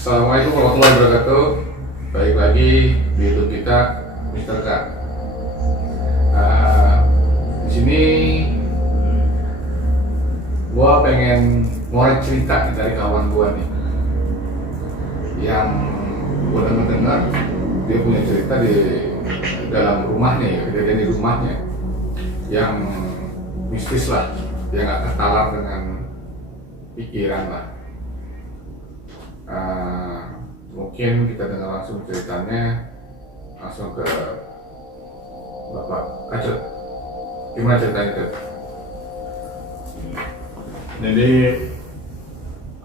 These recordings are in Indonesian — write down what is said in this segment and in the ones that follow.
Assalamualaikum warahmatullahi wabarakatuh. Baik lagi di YouTube kita, Mr. K. Di sini gua pengen ngorek cerita dari kawan gua nih, yang gua dengar dia punya cerita di dalam rumahnya, kejadian di rumahnya yang mistis lah, yang gak ketalar dengan pikiran lah. Mungkin kita dengar langsung ceritanya, langsung ke Bapak Kacut. Gimana ceritanya Cut? Jadi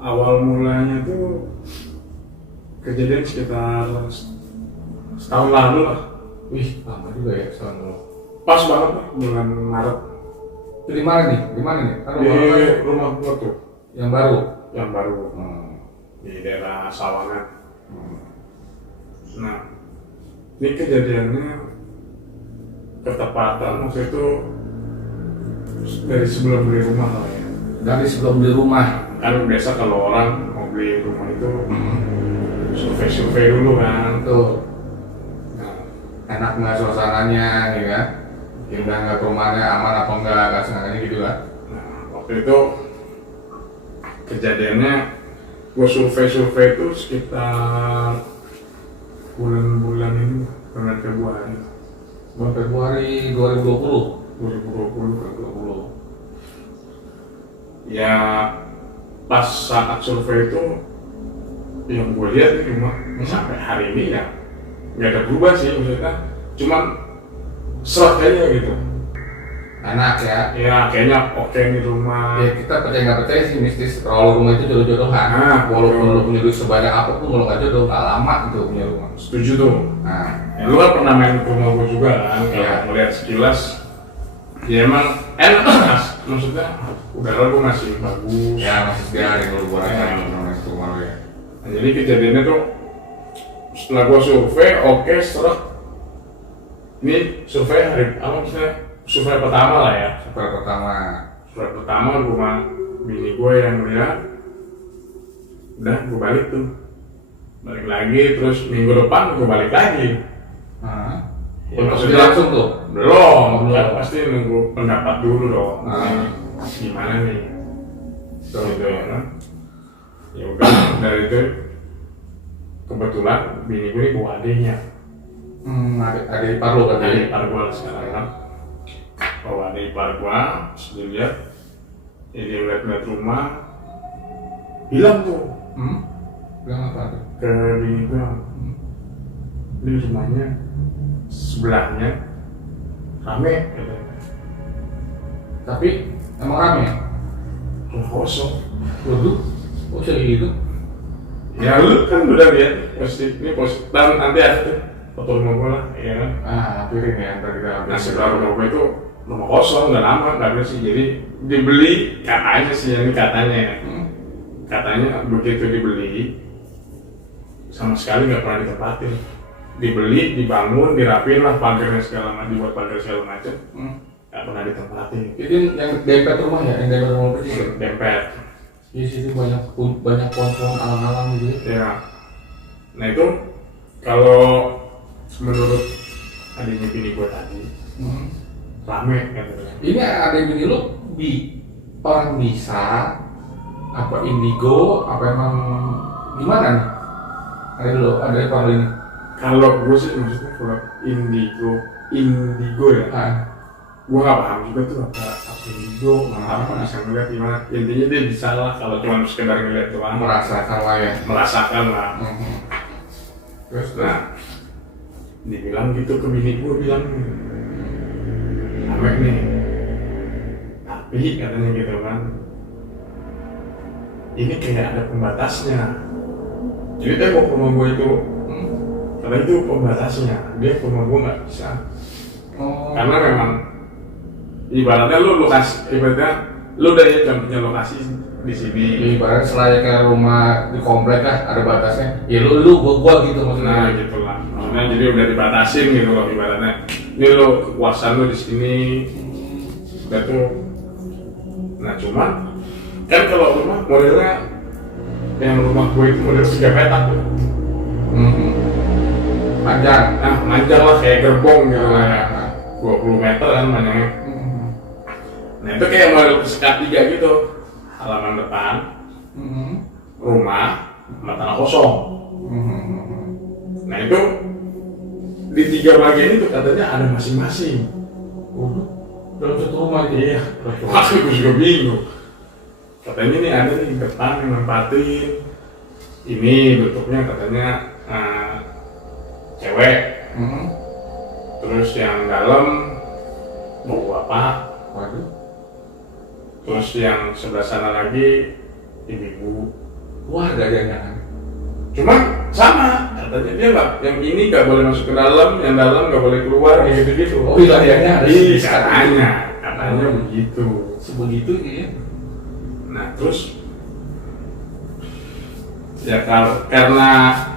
awal mulanya tuh kejadian sekitar setahun lalu lah. Wih, lama juga ya setahun dulu. Pas banget nih, bulan Maret. Itu di mana nih? Di mana nih? Kan Di rumah rumah gua tuh, yang baru. yang baru di daerah Sawangan. Nah, ini kejadiannya ketepatan waktu itu dari sebelum beli rumah lah ya. Dari sebelum beli rumah. Kan biasa kalau orang mau beli rumah itu survei-survei dulu kan. Tuh, Nah, enak nggak suasananya, ya kan? Indah nggak rumahnya, aman apa enggak, senangnya gitu kan? waktu itu kejadiannya gue survei itu sekitar bulan-bulan ini, bulan Februari Bulan Februari 2020. 2020. Ya pas saat survei itu yang gue lihat nih rumah sampai hari ini ya nggak ada berubah sih, maksudnya cuman serak kayaknya gitu. Enak ya? Ya kayaknya oke nih rumah. Ya kita percaya nggak percaya sih mistis. Kalau rumah itu jodoh-jodohan. Nah, Walaupun lu punya duit sebanyak apapun, kalau nggak jodoh, nggak lama itu punya rumah. Setuju tuh. Nah, Ya, lu kan pernah main ke rumah gue juga kan, Iya. ngeliat sekilas ya emang enak mas, maksudnya udara gue masih bagus ya masih segar yang lu buat aja Ya. namanya itu rumah lu ya. Nah, jadi kejadiannya tuh setelah gue survei, oke setelah ini survei hari apa maksudnya survei pertama lah ya, Super pertama. survei pertama rumah bini gue yang lihat, udah gue balik lagi, terus minggu depan gue balik lagi. Ya, Maksudnya langsung tuh? Belum, Belum. kan pasti nunggu pendapat dulu dong. Ah. Gimana nih? Betul. Gitu ya kan? Ya udah dari itu kebetulan bini gue ini bawa adiknya. Ada ipar lu kan? Adik ipar gue sekarang kan. Bawa adik ipar gue, terus dia lihat, dia lihat rumah, bilang tuh Bilang apa tuh? ke bini gue, ini rumahnya sebelahnya rame, katanya. Tapi emang rame? Rumah kosong. Waduh, kok bisa gitu? Ya lu kan udah lihat pasti ini pos dan nanti ada tuh foto rumah gue lah, ya kan. Piring ya, ntar kita ambil. Nah sebelah rumah gue itu rumah kosong, udah lama nggak bersih, jadi dibeli katanya sih, ini katanya ya. Katanya begitu dibeli sama sekali nggak pernah ditempatin. Dibeli, dibangun, dirapiin lah pagarnya segala macam, dibuat pagar segala macam, nggak pernah ditempatin. Itu yang dempet rumah ya, yang dempet rumah kecil. Dempet. Di situ banyak pohon-pohon alang-alang gitu ya. Ya. Nah itu kalau menurut adiknya bini gue tadi rame katanya. Ini ada yang bini lu orang bisa apa indigo apa emang gimana nih? Ada yang ini. Kalau gue sih maksudnya kalau indigo ya, gue nggak paham juga tuh apa indigo, apa bisa ngeliat gimana. Intinya dia bisa lah kalau cuma sekedar ngeliat doang, Merasakan lah ya. merasakan lah. Terus Nah, dibilang gitu ke bini gue, bilang rame nih, tapi katanya gitu kan, ini kayak ada pembatasnya. Jadi dia mau ke rumah gue itu, karena itu pembatasnya, dia ke rumah gue nggak bisa. Karena memang ibaratnya lu udah ya punya lokasi di sini. ibaratnya selayaknya rumah di komplek lah, ada batasnya. Ya lu gua gitu Nah maksudnya. gitu lah. Maksudnya jadi udah dibatasin gitu loh ibaratnya. Ini lo kekuasaan lo di sini. Udah tuh. Nah cuman kan kalau rumah modelnya yang rumah gue itu model 3 petak tuh. Panjang. Nah, manjang lah kayak gerbong gitu lah ya. 20 meter kan panjangnya. Nah itu kayak model sekat 3 gitu. Halaman depan, rumah, sama tanah kosong. Nah itu di 3 bagian itu katanya ada masing-masing. Dalam satu rumah aja. Iya, aku juga bingung. Katanya nih ada nih depan yang nempatin. Ini bentuknya katanya cewek. Terus yang dalam mau apa? Waduh. Terus yang sebelah sana lagi ibu-ibu. Wah, gak jangan. Cuma sama, katanya dia nggak, yang ini nggak boleh masuk ke dalam, yang dalam nggak boleh keluar, kayak gitu-gitu. Oh, wilayahnya ada. Katanya begitu. Sebegitu ya. Nah terus ya karena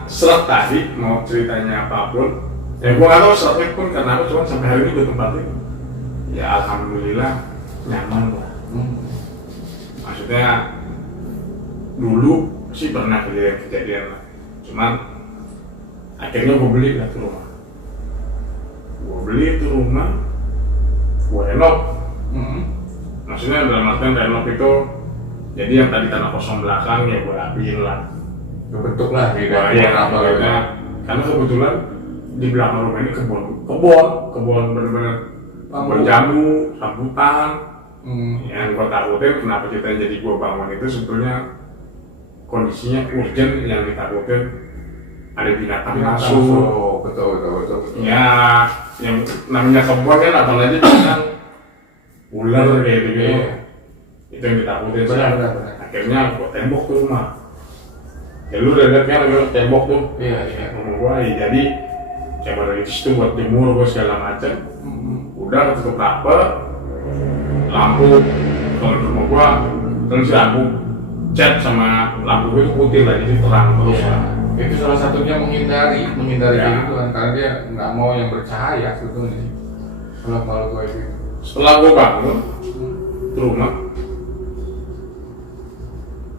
serat tadi mau ceritanya apapun, ya gua nggak tahu seratnya pun karena apa, cuma sampai hari ini gue tempatin. Ya alhamdulillah nyaman lah. Maksudnya dulu sih pernah kejadian lah, cuman akhirnya gue beli lah tuh rumah. Gue beli itu rumah, gue renov. Maksudnya dalam artian renov itu jadi yang tadi tanah kosong belakang ya gue rapiin lah, Kebentuk lah gitu. Karena kebetulan di belakang rumah ini kebun bener-bener kebun jambu, rambutan. Yang gue takutin kenapa kita jadi gue bangun itu sebetulnya kondisinya urgent, yang ditakutin ada binatang masuk. Betul. Ya, yang namanya kebun kan apalagi kan ular kayak gitu. Itu yang ditakutin sih. Benar. Akhirnya gue tembok tuh rumah. Ya lu udah lihat kan gue tembok tuh. Iya. Rumah gue jadi coba dari situ buat jemur gue segala macam. Udah ketutup rapet, lampu kalau di rumah gue terus lampu cat sama lampu gue itu putih lah, jadi terang terus lah. Itu salah satunya menghindari Ya. gitu kan, karena dia nggak mau yang bercahaya sebetulnya. Kalau gue itu. Setelah gue bangun di rumah,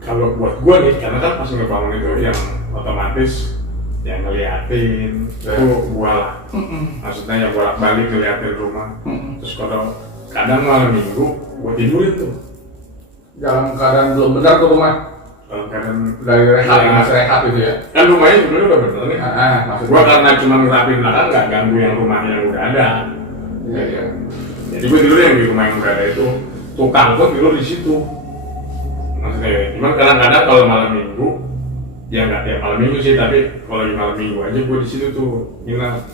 kalau buat gue nih, karena kan pas ngebangun itu yang otomatis yang ngeliatin itu gue lah. Maksudnya yang bolak-balik ngeliatin rumah. Terus kalau kadang malam minggu gue tidurin tuh Dalam keadaan belum benar tuh rumah. dalam keadaan Dari masih rehab itu ya. kan rumahnya sebenarnya udah bener nih. Maksud Gue karena cuma ngerapin belakang nggak ganggu yang rumah yang udah ada. Iya. Jadi gue tidur yang di rumah yang udah ada itu, tukang pun tidur di situ. Maksudnya, cuman kadang-kadang kalau malam minggu, ya nggak tiap malam minggu sih, tapi kalau di malam minggu aja gue di situ tuh nginap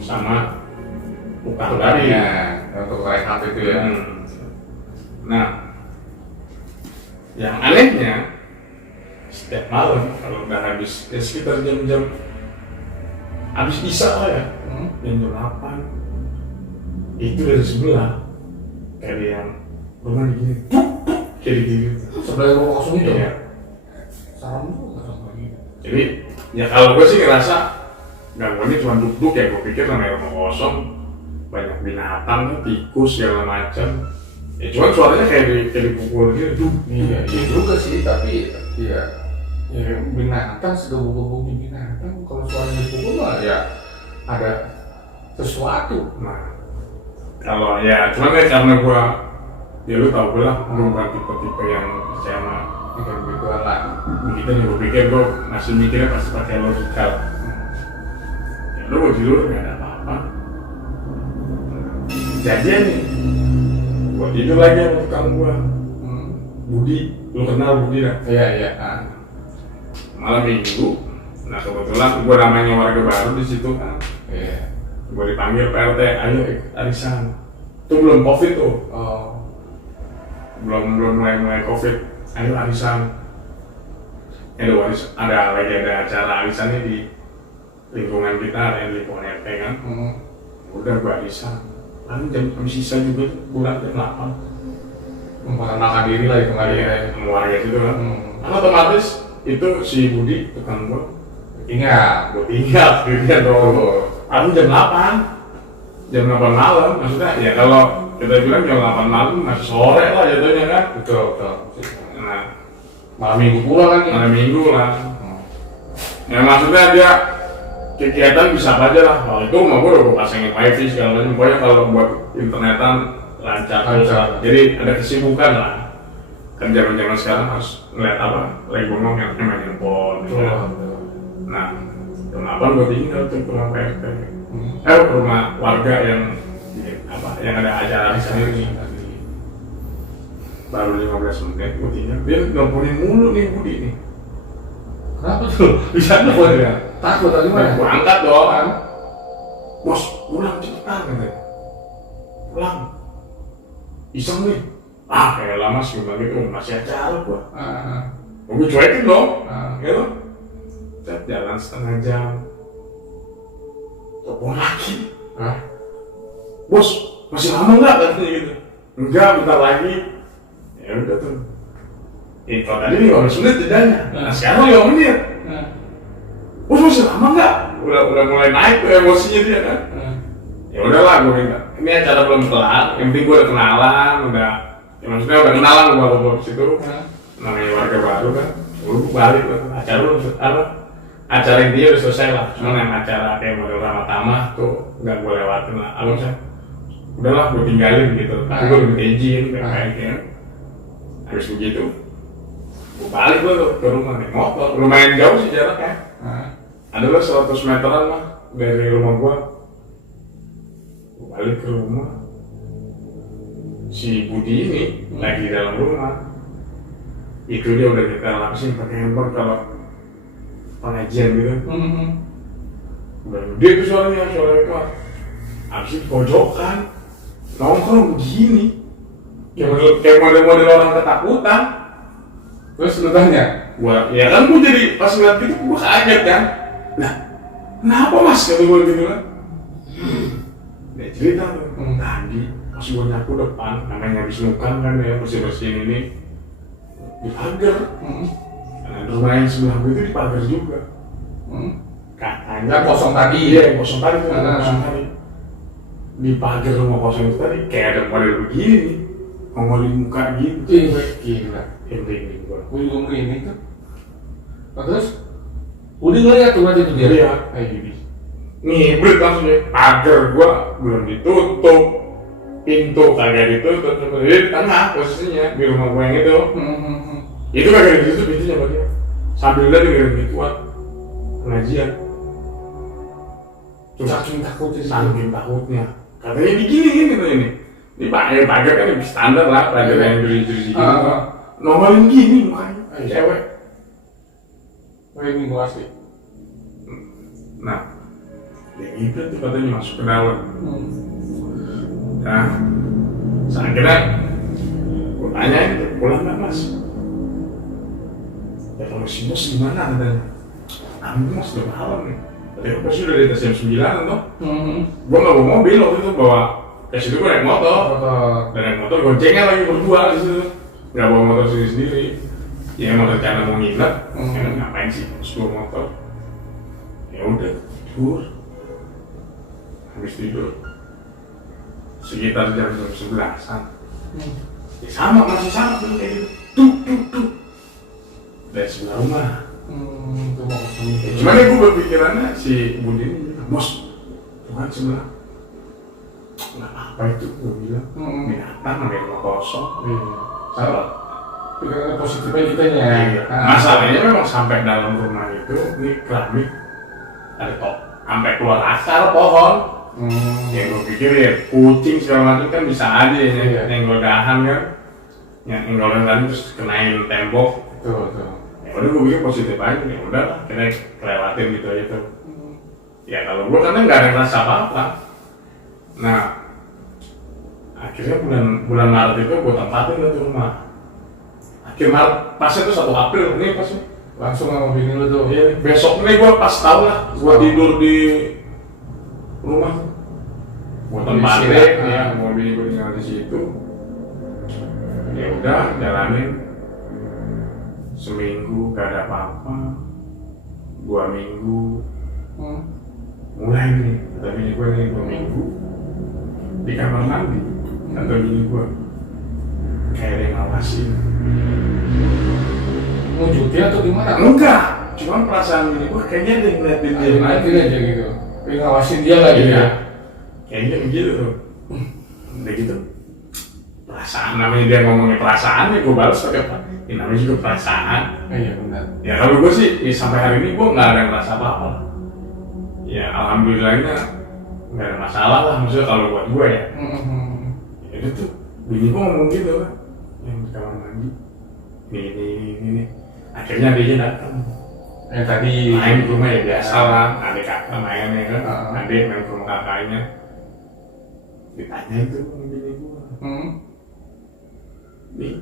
sama tukang tadi. Untuk rehab itu ya. Nah, yang anehnya setiap malam kalau udah habis ya sekitar jam-jam habis isya lah ya, jam 8 itu dari sebelah kayak yang rumah gini, kayak gini. Sebelah rumah kosong itu. Iya. Salam juga sama gitu. Jadi ya kalau gue sih ngerasa gangguannya cuma duduk ya, gue pikir namanya rumah kosong banyak binatang, tikus segala macam. Ya cuman suaranya kayak dipukul gitu. Iya juga sih, tapi ya binatang, segebuk-gebuknya binatang, kalau suaranya dipukul mah ya ada sesuatu. Nah, kalau ya cuman ya karena gua ya lu tau gue lah, gua bukan tipe-tipe yang percaya sama Kayak begituan lah. begitu nih. Gua pikir gua masih mikirnya pasti pakai logika. Ya lu gua tidur nggak ada apa-apa. Jadian nih, gua tidur lagi sama tukang gua, Budi. Lu kenal Budi lah? Iya. Malam minggu. Nah kebetulan gua namanya warga baru di situ kan. Iya. Gua dipanggil PRT, ayo arisan. Itu belum COVID tuh. Oh. belum mulai COVID, ayo arisan. Lagi ada acara arisannya di lingkungan kita, di lingkungan RT kan. Udah gua arisan, lalu jam sisa juga bulan jam 8 Memperkenalkan diri lah itu kali ya. sama warga gitu kan. Kan otomatis itu si Budi tukang gua Ingat. gua tinggal gitu dong. Lalu jam 8 malam, maksudnya ya kalau kita bilang jam 8 malam masih sore lah jatuhnya kan. Betul. Nah, Malam minggu pula lagi. Malam minggu lah. Ya maksudnya dia kegiatan bisa aja lah. Kalau itu rumah gue udah gue pasangin wifi segala macam. Pokoknya kalau buat internetan lancar terus. Jadi ada kesibukan lah. Kan zaman sekarang harus ngeliat apa? Lagi bengong yang main handphone. Gitu. Nah, rumah abang gue tinggal tuh ke rumah PRT. Rumah warga yang yang ada acara di sana nih. Baru 15 menit gue tinggal. Dia nelfonin mulu nih Budi nih. Kenapa tuh? Bisa nelfon ya? Takut atau gimana? Gue angkat dong. Bos, pulang cepetan katanya. Pulang. Iseng nih. Kayak lama sih gitu, masih acara gua. Gue cuekin dong. Gitu. Kita jalan setengah jam. Telepon lagi. Bos, masih lama nggak katanya gitu? Enggak, bentar lagi. Ya udah tuh. Kalau tadi 15 menit jedanya. Nah sekarang 5 menit. Bos masih lama nggak? Udah mulai naik tuh emosinya dia kan. Ya udahlah gue minta. Ini acara belum kelar. Yang penting gue udah kenalan, ya maksudnya udah kenalan gue di situ. Namanya warga baru kan. Gue balik lah. Acara intinya udah selesai lah. Cuma yang acara kayak model ramah tamah tuh nggak gue lewatin lah. Udahlah gue tinggalin gitu. Tapi gue minta izin kayaknya. Habis begitu gue balik gue ke rumah naik motor. Lumayan jauh sih jaraknya. Adalah 100 meteran lah dari rumah gue. Gue balik ke rumah. Si Budi ini lagi di dalam rumah. Itu dia udah kita lapisin pakai handphone kalau pengajian gitu. Udah gede tuh suaranya itu. Abis itu pojokan nongkrong begini. Kayak model-model orang ketakutan. Terus lu tanya? Ya kan gue jadi pas ngeliat gitu gue kaget kan. Nah, kenapa mas? Kata gue gitu kan. Dia cerita tuh, tadi pas gue nyapu depan, namanya habis nukan kan ya, bersih-bersihin ini di pagar. Nah, rumah yang sebelah gue itu di pagar juga. Katanya kosong tadi. Iya, kosong tadi tuh, kosong tadi. Di pagar rumah kosong itu tadi kayak ada model begini nih, ngomongin muka gitu. Gila. Ini gue. Gue juga ini tuh. Terus? Udah ngeliat tuh berarti itu dia? Iya. Gini. Ngibrit langsung ya. Pagar gua belum ditutup, pintu kagak ditutup, dia di tengah posisinya di rumah gua yang itu. Itu kagak ditutup pintunya buat dia. Sambil dia dengerin gituan pengajian. Saking takutnya. Katanya begini tuh ini. Ini pagar kan lebih standar lah, pagar yang juri-juri gitu. Nongolin gini mukanya, cewek. Ini gua asli. Nah, yang itu tuh katanya masuk ke dalam. Nah, akhirnya gue tanyain tuh, pulang nggak mas? Ya kalau si bos gimana katanya? Ambil mas udah malam nih. Tadi aku pasti udah di atas jam 9 tuh. Gue nggak bawa mobil waktu itu, bawa ke situ gue naik motor. Dan naik motor goncengnya lagi berdua di situ. Nggak bawa motor sendiri. Ya emang rencana mau nginep, ngapain sih? Terus motor. Ya udah, tidur. Habis tidur sekitar jam 11-an. Ya masih sama tuh kayak gitu. Tuh. Dari sebelah rumah. Cuman ya gue berpikirannya si Budi ini bilang, bos, tuh kan sebelah. Nggak apa itu, gue bilang. Binatang, namanya rumah kosong. Salah. Pikirannya positifnya kitanya. Masalahnya memang sampai dalam rumah itu, ini keramik ada top, sampai keluar akar pohon. Ya gue pikir ya kucing segala macam kan bisa aja ya, nyenggol dahan kan, yang nyenggol dahan terus kenain tembok. Betul. Ya udah gue pikir positif aja, ya udah lah kita kelewatin gitu aja tuh. Ya kalau gue karena nggak ada rasa apa-apa. Nah akhirnya bulan Maret itu gue tempatin ke rumah. Akhir Maret pasnya tuh 1 April nih pasnya. Langsung sama bini lu tuh? Iya, besok nih gue pas tau lah, gue tidur di rumah. Gue tempatin, ya mau bini gue tinggal di situ. Ya udah, jalanin. Seminggu gak ada apa-apa. 2 minggu. Mulai nih, kata bini gue nih 2 minggu. Di kamar mandi, kata bini gue. Kayak ada yang ngawasin. Wujudnya atau gimana? Enggak, cuman perasaan bini gue kayaknya dia ngeliatin dia Ngeliatin aja gitu. Kayak ngawasin dia lagi Iya. ya. Kayaknya begitu tuh. Udah gitu. Perasaan namanya dia ngomongnya perasaan ya gue balas pakai apa? Ya namanya juga perasaan. Iya benar. Ya kalau gue sih ya, sampai hari ini gue nggak ada ngerasa apa-apa. Ya alhamdulillahnya nggak ada masalah lah maksudnya kalau buat gue ya. Ya itu tuh bini gue ngomong gitu kan, yang di kamar mandi. Ini. Akhirnya dia datang. Yang tadi Main ke rumah ya biasa lah, adik kakak main ya kan, adik main ke rumah kakaknya. Ditanya itu sama bini gue. Nih,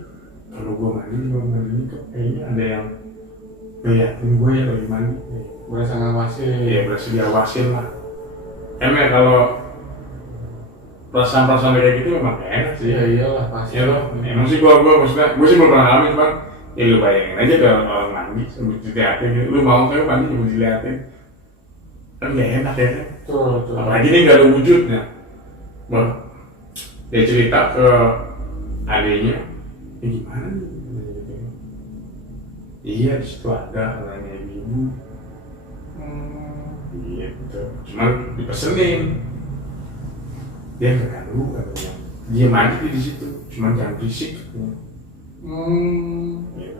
kalau gue mandi ini kok kayaknya ada yang ngeliatin gue ya lagi mandi. berasa ngawasin. Iya berasa diawasin lah. Karena kalau perasaan-perasaan kayak gitu memang gak enak sih. Iya iyalah pasti. Ya loh, emang sih gue maksudnya, gue sih belum pernah ngalamin cuman ya lu bayangin aja kalau orang mandi sambil diliatin gitu, lu mau kan mandi sambil diliatin kan gak enak ya kan? Betul. Apalagi ini gak ada wujudnya. Bang, dia cerita ke adiknya, ya gimana nih? Iya disitu ada orangnya ibu. Iya gitu. Cuman dipesenin. Dia terganggu katanya. Dia mandi di situ, cuman jangan berisik katanya.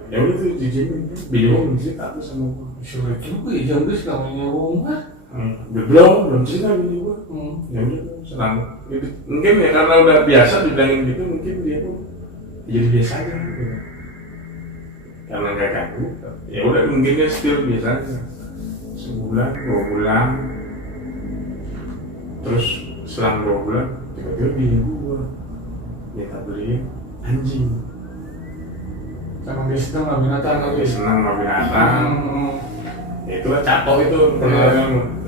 Ya udah tuh dijamin. Bini gua belum cerita tuh sama gua. Sulit juga ya jam beris namanya rumah. Belum cerita bini gua. Ya udah tuh senang. Mungkin ya karena udah biasa dibilangin gitu, mungkin dia pun jadi biasa aja. Gitu. Karena nggak ganggu, ya udah mungkin dia still biasa aja. Sebulan, 2 bulan, terus selang 2 bulan, tiba-tiba bini gua minta beliin anjing. Emang dia senang sama binatang Dia kali. senang sama binatang. Ya itulah cato itu, pernah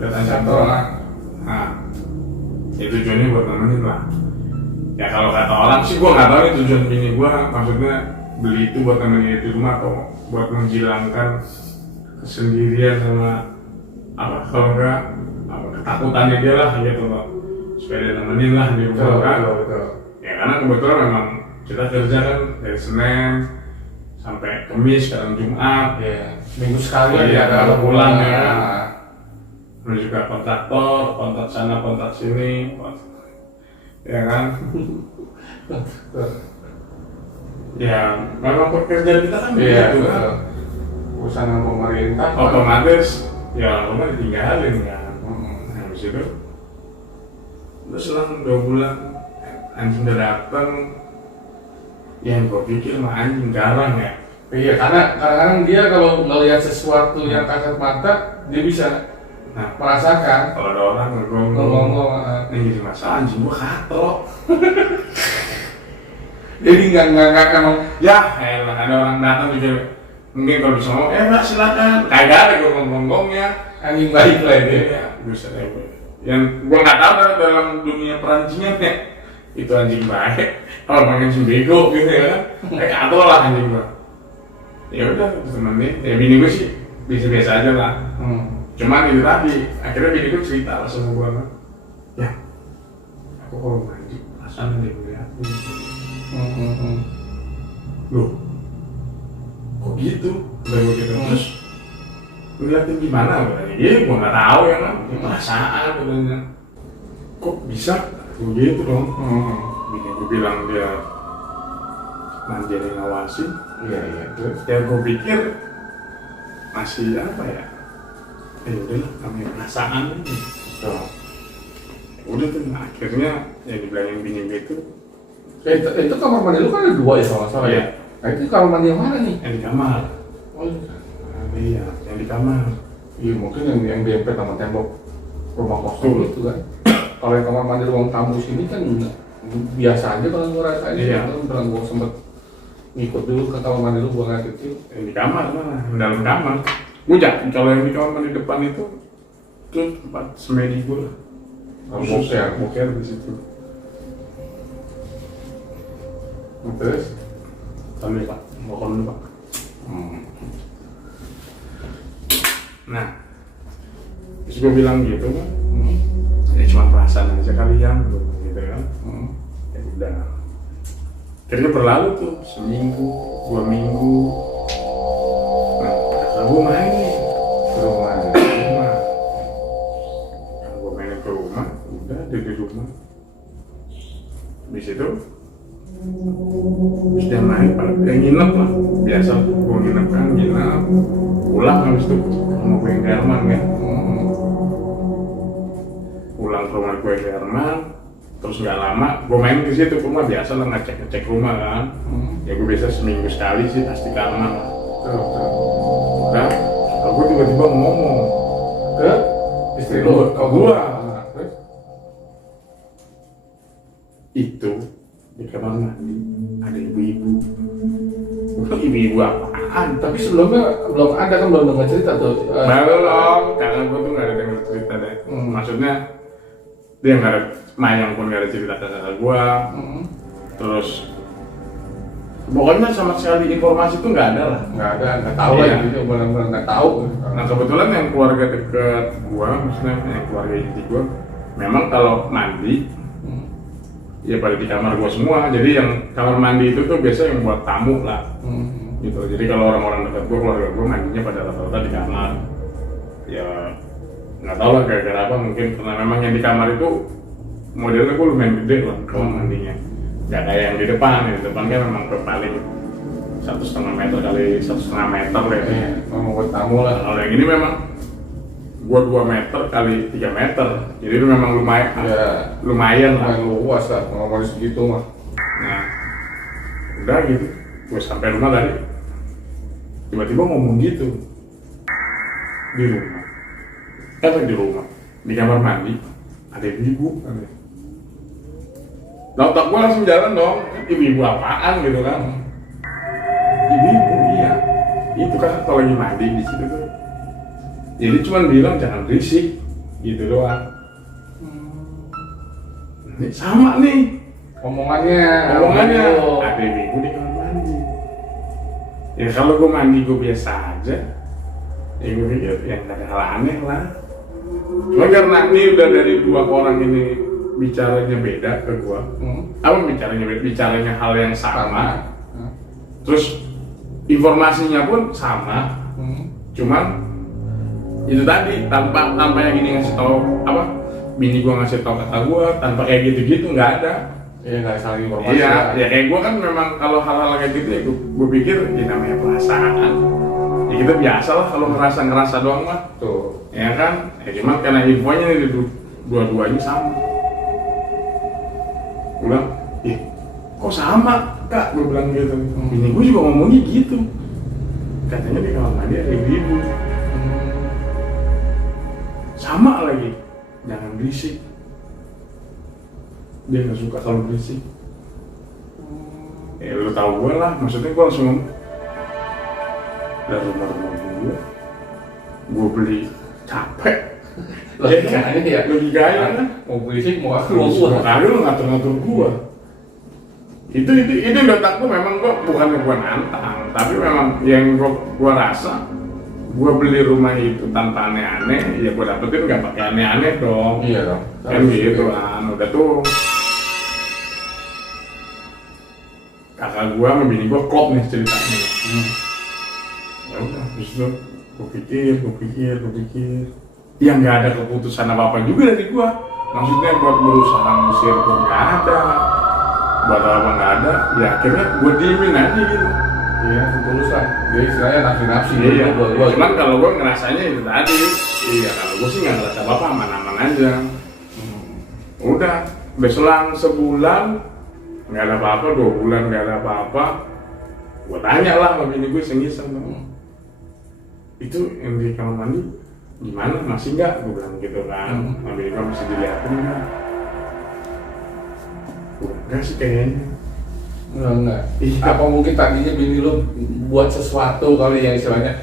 lihat cato lah. Nah, itu tujuannya buat nemenin lah. Ya kalau kata orang sih gua nggak tahu nih tujuan bini gua, maksudnya beli itu buat nemenin di rumah atau buat menghilangkan kesendirian sama apa kalau enggak apa ketakutannya dia lah gitu loh, supaya dia nemenin lah di rumah kan. Betul. Ya karena kebetulan memang kita kerja kan dari Senin sampai Kamis, kadang Jumat. Ya, minggu sekali Iya, ada kalau pulang ya. Nah. Terus juga kontraktor, kontrak sana, kontrak sini, ya kan? Ya, memang pekerjaan kita kan Iya, begitu kan. Urusan sama pemerintah. Otomatis, ya rumah ditinggalin kan. Nah, habis itu, terus selang 2 bulan, anjing udah dateng. Ya, gue pikir mah anjing garang ya. Iya, karena kadang-kadang dia kalau melihat sesuatu yang kasat mata, dia bisa merasakan. Kalau ada orang Ngomong-ngomong, ini jadi masalah anjing gue katrok. jadi nggak emang. Ya, elah ada orang datang juga mungkin kalau bisa ngomong, Mbak silakan. Kagak ada gue ngomong-ngomongnya. Anjing baik lah itu. Ya, bisa deh. Yang gue nggak tahu dalam dunia perancingan ya, itu anjing baik. Kalau anjing bego gitu ya kan, kayak katrok lah anjing gue. Ya udah, temenin. Ya bini gue sih biasa-biasa aja lah. Cuman itu tadi, akhirnya bini gue cerita lah sama gue kan. Ya, aku kalau mandi perasaan dia ngeliatin. Loh, kok gitu? Udah gue gitu terus ngeliatin gimana? Iya, gue nggak tahu ya kan. Perasaan katanya. Kok bisa? Gue gitu dong. Bini gue bilang dia mandi yang ngawasin. Iya. Terus ya gue pikir masih apa ya? Udah lah, namanya perasaan ini. Udah tuh, akhirnya yang dibilangin bini gue itu Itu kamar mandi lu kan ada 2 ya kalau nggak salah ya? Nah itu kamar mandi yang mana nih? yang di kamar. Oh Iya, yang di kamar. iya mungkin yang dempet sama tembok rumah kosong itu kan. Kalau yang kamar mandi ruang tamu sini kan biasa aja kalau ngerasain. Iya. Kan pernah gua sempet ngikut dulu ke kamar mandi lu buang air kecil. Yang di kamar mana? Yang dalam kamar. Bujak, kalau yang di kamar mandi depan itu tempat semedi gue lah. Boker di situ. Terus? Sambil Pak, bokol dulu Pak. Nah, terus gue bilang gitu kan, ya cuma perasaan aja kalian, gitu kan. Ya udah. Akhirnya berlalu tuh, seminggu, 2 minggu. Aku main nih ke rumah. ke rumah. Gue mainin ke rumah, udah ada di rumah. Habis itu terus dia main, nginep lah. Biasa gue nginep, pulang habis itu sama gue yang ke Herman kan. Pulang ke rumah gue ke Herman, terus nggak lama gue main ke situ ke rumah, biasa lah ngecek rumah kan. Ya gue biasa seminggu sekali sih pasti ke Herman lah. Udah, aku tiba-tiba ngomong Ke istri lu, ke gua. Terus? Itu di kamar mandi ada ibu-ibu. Ibu-ibu apaan? Tapi sebelumnya belum ada kan, belum dengar cerita tuh. Belum, karena gue tuh nggak ada denger cerita deh. Maksudnya dia nggak ada, Mayang pun nggak ada cerita ke kakak gue. Terus pokoknya sama sekali informasi tuh nggak ada lah. Nggak tahu lah Iya. gitu, benar-benar nggak tahu. Nah kebetulan yang keluarga deket gue, maksudnya yang keluarga inti gue, memang kalau mandi ya pada di kamar gue semua. Jadi yang kamar mandi itu tuh biasa yang buat tamu lah. Gitu. Jadi kalau orang-orang dekat gue, keluarga gue mandinya pada rata-rata di kamar. Ya nggak tahu lah gara-gara apa, mungkin karena memang yang di kamar itu modelnya gue lumayan gede lah kamar mandinya. Nggak kayak yang di depan kan memang paling 1,5 meter kali 1,5 meter ya. Ngomong buat tamu lah. Kalau yang ini memang gua 2 meter kali 3 meter, jadi itu memang lumayan, Ya, lumayan lah. lumayan luas lah, ngomong segitu mah. Nah, udah gitu, gue sampai rumah tadi, tiba-tiba ngomong gitu di rumah, di rumah, di kamar mandi ada ibu. Otak gue langsung jalan dong, ibu-ibu apaan gitu kan? Ibu-ibu iya, itu kan kalau lagi mandi di situ tuh. Jadi cuma bilang jangan berisik, gitu doang. Ini sama nih Omongannya ada ibu di kamar mandi. Ya kalau gue mandi gue biasa aja, ya gue pikir ya nggak ada hal aneh lah. Cuma karena ini udah dari 2 orang ini bicaranya beda ke gue, apa bicaranya beda? Bicaranya hal yang sama. Terus informasinya pun sama, cuman itu tadi tanpa yang ini ngasih tahu apa, bini gua ngasih tahu kata gua, tanpa kayak gitu-gitu nggak ada. Iya, nggak saling informasi. Iya, ya kayak gua kan memang kalau hal-hal kayak gitu ya gua pikir ya namanya perasaan. Ya kita biasa lah kalau ngerasa doang mah. Tuh. Ya kan, ya cuman karena infonya nih dua-duanya sama. Gua bilang, kok sama kak? Gua bilang gitu. Bini gua juga ngomongnya gitu. Katanya di kamar mandi ada ibu. Sama lagi, jangan berisik. Dia nggak suka kalau berisik. Ya lu tahu gue lah, maksudnya gue langsung ngomong dari rumah gue beli capek. Logikanya ya. Logikanya kan, Mau berisik mau aku mau kali lu ngatur-ngatur gue. Itu di otak gue memang gue bukannya gue nantang, tapi memang yang gue rasa gue beli rumah itu tanpa aneh-aneh, ya gue dapetin nggak pakai aneh-aneh dong. Iya dong. Kan gitu kan, udah tuh kakak gue sama bini gue klop nih ceritanya. Ya udah, terus tuh gue pikir, ya nggak ada keputusan apa-apa juga dari gue. Maksudnya buat berusaha ngusir gue nggak ada, buat apa nggak ada, ya akhirnya gue diemin aja gitu. Iya, tulus lah. Jadi istilahnya nafsi-nafsi. Iya, Gua. cuman kalau gue ngerasanya itu tadi. Iya, kalau gue sih nggak ngerasa apa-apa, aman-aman aja. Udah selang sebulan nggak ada apa-apa, 2 bulan nggak ada apa-apa. Gue tanya lah sama bini gue iseng-iseng. Itu yang di kamar mandi gimana, masih nggak? Gue bilang gitu kan. Sama bini gue masih dilihatin nggak? Enggak sih kayaknya. Enggak. Iya. Apa mungkin tadinya bini lu buat sesuatu kali yang istilahnya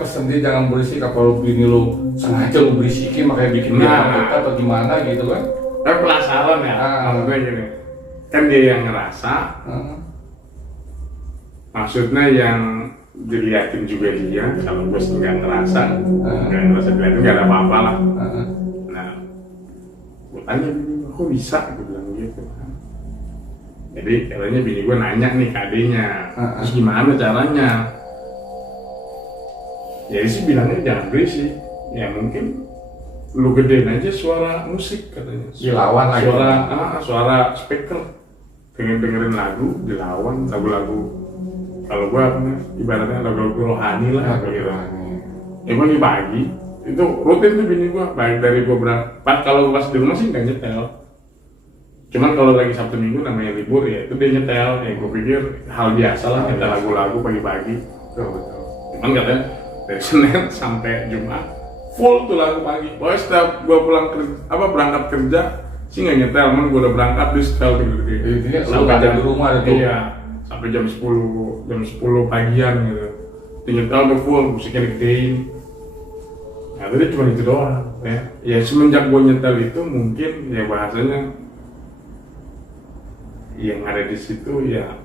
pesen dia jangan berisik, apa lu bini lu sengaja lu berisikin makanya bikin dia takut atau gimana gitu kan? Tapi penasaran ya, maksudnya gini, kan dia yang ngerasa, maksudnya yang diliatin juga dia, kalau gue sih nggak ngerasa diliatin nggak ada apa-apa lah. Nah, gue tanya, kok bisa? Gue bilang gitu kan. Jadi katanya bini gue nanya nih ke adiknya, terus gimana caranya? Jadi sih bilangnya jangan berisik. Ya mungkin lu gedein aja suara musik katanya. Dilawan lagi. Suara speaker. Dengerin lagu, dilawan lagu-lagu. Kalau gua ibaratnya lagu-lagu rohani lah gitu. Ya pagi-pagi itu rutin tuh bini gua, baik dari gua berangkat. Kalau pas di rumah sih nggak nyetel. Cuman kalau lagi Sabtu Minggu namanya libur ya itu dia nyetel. Ya gua pikir hal biasa lah nyetel lagu-lagu pagi-pagi. Betul. Cuman katanya dari Senin sampai Jumat full tuh lagu pagi. Pokoknya setiap gua berangkat kerja sih nggak nyetel, man gua udah berangkat di setel gitu. Intinya sampai ada di rumah ada tuh. Iya, sampai jam 10 pagian gitu. Di nyetel tuh full, musiknya digedein. Nah tadi cuma itu doang ya. Ya semenjak gua nyetel itu mungkin ya bahasanya yang ada di situ ya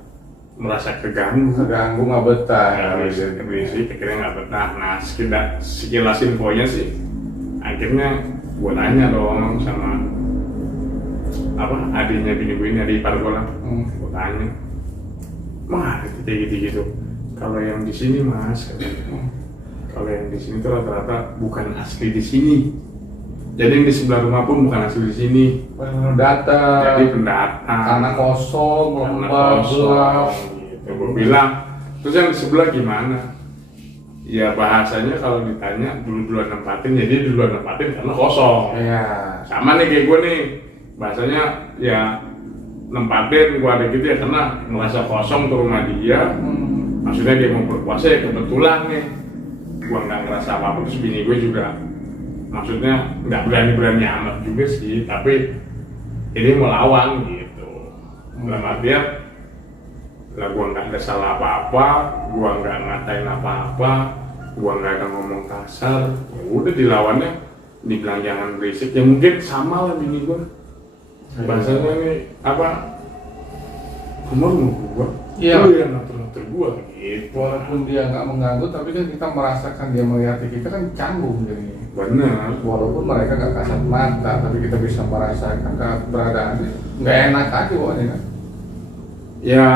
merasa keganggu nggak betah. berisik akhirnya nggak betah. Nah sekilas infonya sih akhirnya gue tanya dong sama adiknya bini gue ini, adik ipar gue lah. Gue tanya, mah kayak gitu kalau yang di sini mas katanya, kalau yang di sini tuh rata-rata bukan asli di sini. Jadi yang di sebelah rumah pun bukan asli di sini. Pendatang. Jadi pendatang. Tanah kosong, lembab, gelap. Gitu. Gue bilang, terus yang di sebelah gimana? Ya bahasanya kalau ditanya duluan nempatin, jadi duluan nempatin karena kosong. Iya. Sama nih kayak gue nih, bahasanya ya nempatin gue ada gitu ya karena merasa kosong tuh rumah dia. Maksudnya dia mau berpuasa ya kebetulan nih. Gue nggak ngerasa apa-apa, terus bini gue juga maksudnya nggak berani amat juga sih, tapi ini mau lawan gitu. Dalam artian lah gue nggak ada salah apa-apa, gue nggak ngatain apa-apa, gue nggak ada ngomong kasar. Ya udah dilawannya, dibilang jangan berisik. Ya mungkin sama lah bini gue. Bahasanya nih rumah gue, iya. Lu yang ngatur gue gitu. Walaupun dia nggak mengganggu, tapi kan kita merasakan dia melihat kita kan canggung jadi. Benar. Walaupun mereka nggak kasat mata, tapi kita bisa merasakan keberadaannya. Nggak enak aja pokoknya kan. Ya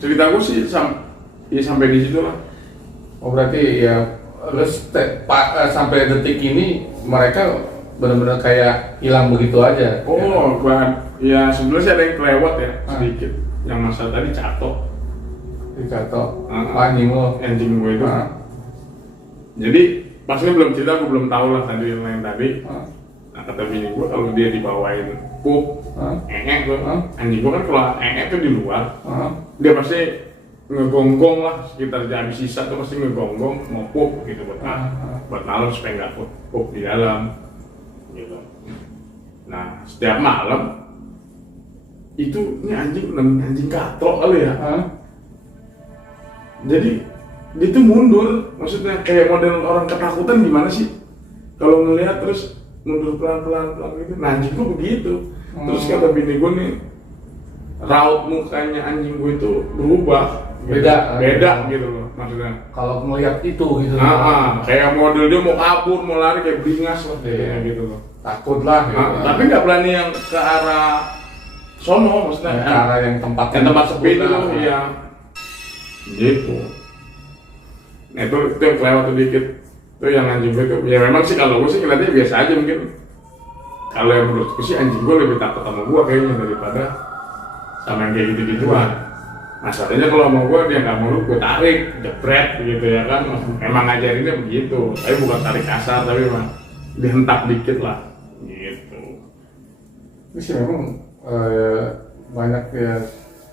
cerita gue sih sampai di situ lah. Oh berarti ya sampai detik ini mereka benar-benar kayak hilang begitu aja. Oh, ya sebenarnya sih ada yang kelewat ya sedikit. Yang masalah tadi catok. Dicatok. Anjing lo. Anjing gue itu. Jadi pasnya belum cerita, gue belum tahu lah tadi yang lain tadi. Nah kata bini gue kalau dia dibawain pup, tuh, anjing gue kan kalau tuh di luar, dia pasti ngegonggong lah sekitar jam sisa tuh pasti ngegonggong mau pup gitu buat malam supaya nggak pup di dalam gitu. Nah setiap malam itu ini anjing katrok kali ya. Jadi dia tuh mundur, maksudnya kayak model orang ketakutan gimana sih? Kalau ngelihat terus mundur pelan-pelan gitu. Nah anjing gue begitu. Terus kata bini gue nih, raut mukanya anjing gue itu berubah. Beda gitu loh maksudnya. Kalau melihat itu gitu. Kayak model dia mau kabur, mau lari kayak beringas lah kayak gitu loh. Takut lah. Gitu. Tapi nggak berani yang ke arah sono, maksudnya. Ke arah yang tempat sepi itu, iya. Gitu. Nah itu yang kelewat tuh dikit. Itu yang anjing gue tuh, ya memang sih kalau gue sih ngeliatnya biasa aja mungkin. Kalau yang menurutku sih anjing gue lebih takut sama gue kayaknya daripada sama yang kayak gitu-gituan. Masalahnya kalau sama gue dia nggak mau gue tarik, jepret gitu ya kan. Memang ngajarinnya begitu, tapi bukan tarik kasar, tapi memang dihentak dikit lah gitu. Ini sih memang banyak ya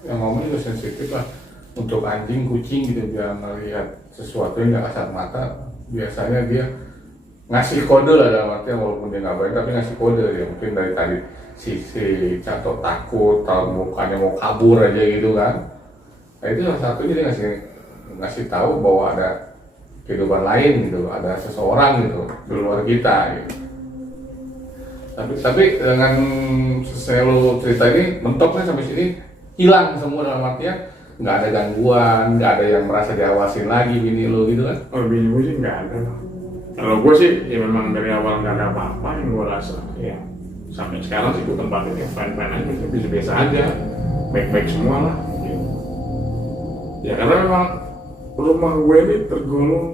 yang ngomong juga sensitif lah. Untuk anjing, kucing gitu biar melihat sesuatu yang nggak kasat mata, biasanya dia ngasih kode lah dalam artian walaupun dia nggak baik tapi ngasih kode ya mungkin dari tadi si catok takut, tahu mukanya mau kabur aja gitu kan. Nah itu salah satunya dia ngasih tahu bahwa ada kehidupan lain gitu, ada seseorang gitu di luar kita gitu. Tapi dengan selalu cerita ini mentoknya sampai sini hilang semua dalam artian nggak ada gangguan, nggak ada yang merasa diawasin lagi bini lo gitu kan? Oh bini gue sih nggak ada. Kalau gue sih ya memang dari awal nggak ada apa-apa yang gue rasa ya sampai sekarang sih gue tempatin ya fine-fine aja, biasa aja, baik-baik semua lah. Gitu. Ya karena memang rumah gue ini tergolong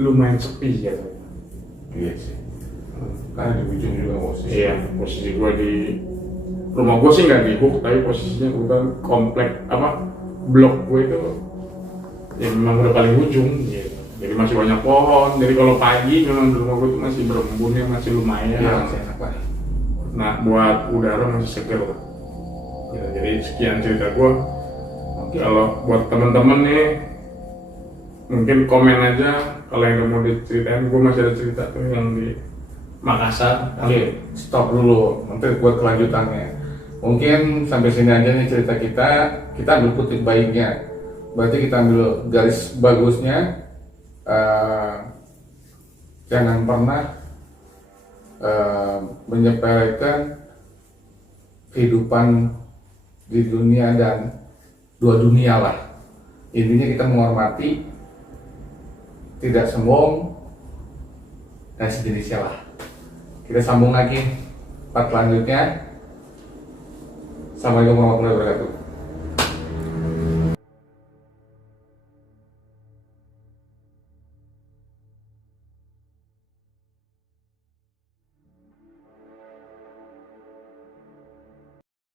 lumayan sepi ya. Iya sih. Karena di ujung juga posisi. Iya, posisi gue di rumah gue sih nggak di hook, tapi posisinya kebetulan komplek blok gue itu ya memang udah paling ujung gitu. Jadi masih banyak pohon. Jadi kalau pagi memang di rumah gue tuh masih berembunnya masih lumayan. Iya, masih enak lah. Nah, buat udara masih seger. Ya, jadi sekian cerita gue. Kalau buat temen-temen nih, mungkin komen aja kalau yang mau diceritain. Gue masih ada cerita tuh yang di Makassar. Oke, stop dulu. Nanti buat kelanjutannya. Mungkin sampai sini aja nih cerita kita. Kita ambil kutip baiknya. Berarti kita ambil garis bagusnya. Jangan pernah menyepelekan kehidupan di dunia dan dua dunia lah. Intinya kita menghormati, tidak sombong, dan sejenisnya lah. Kita sambung lagi part selanjutnya. Assalamualaikum warahmatullahi wabarakatuh.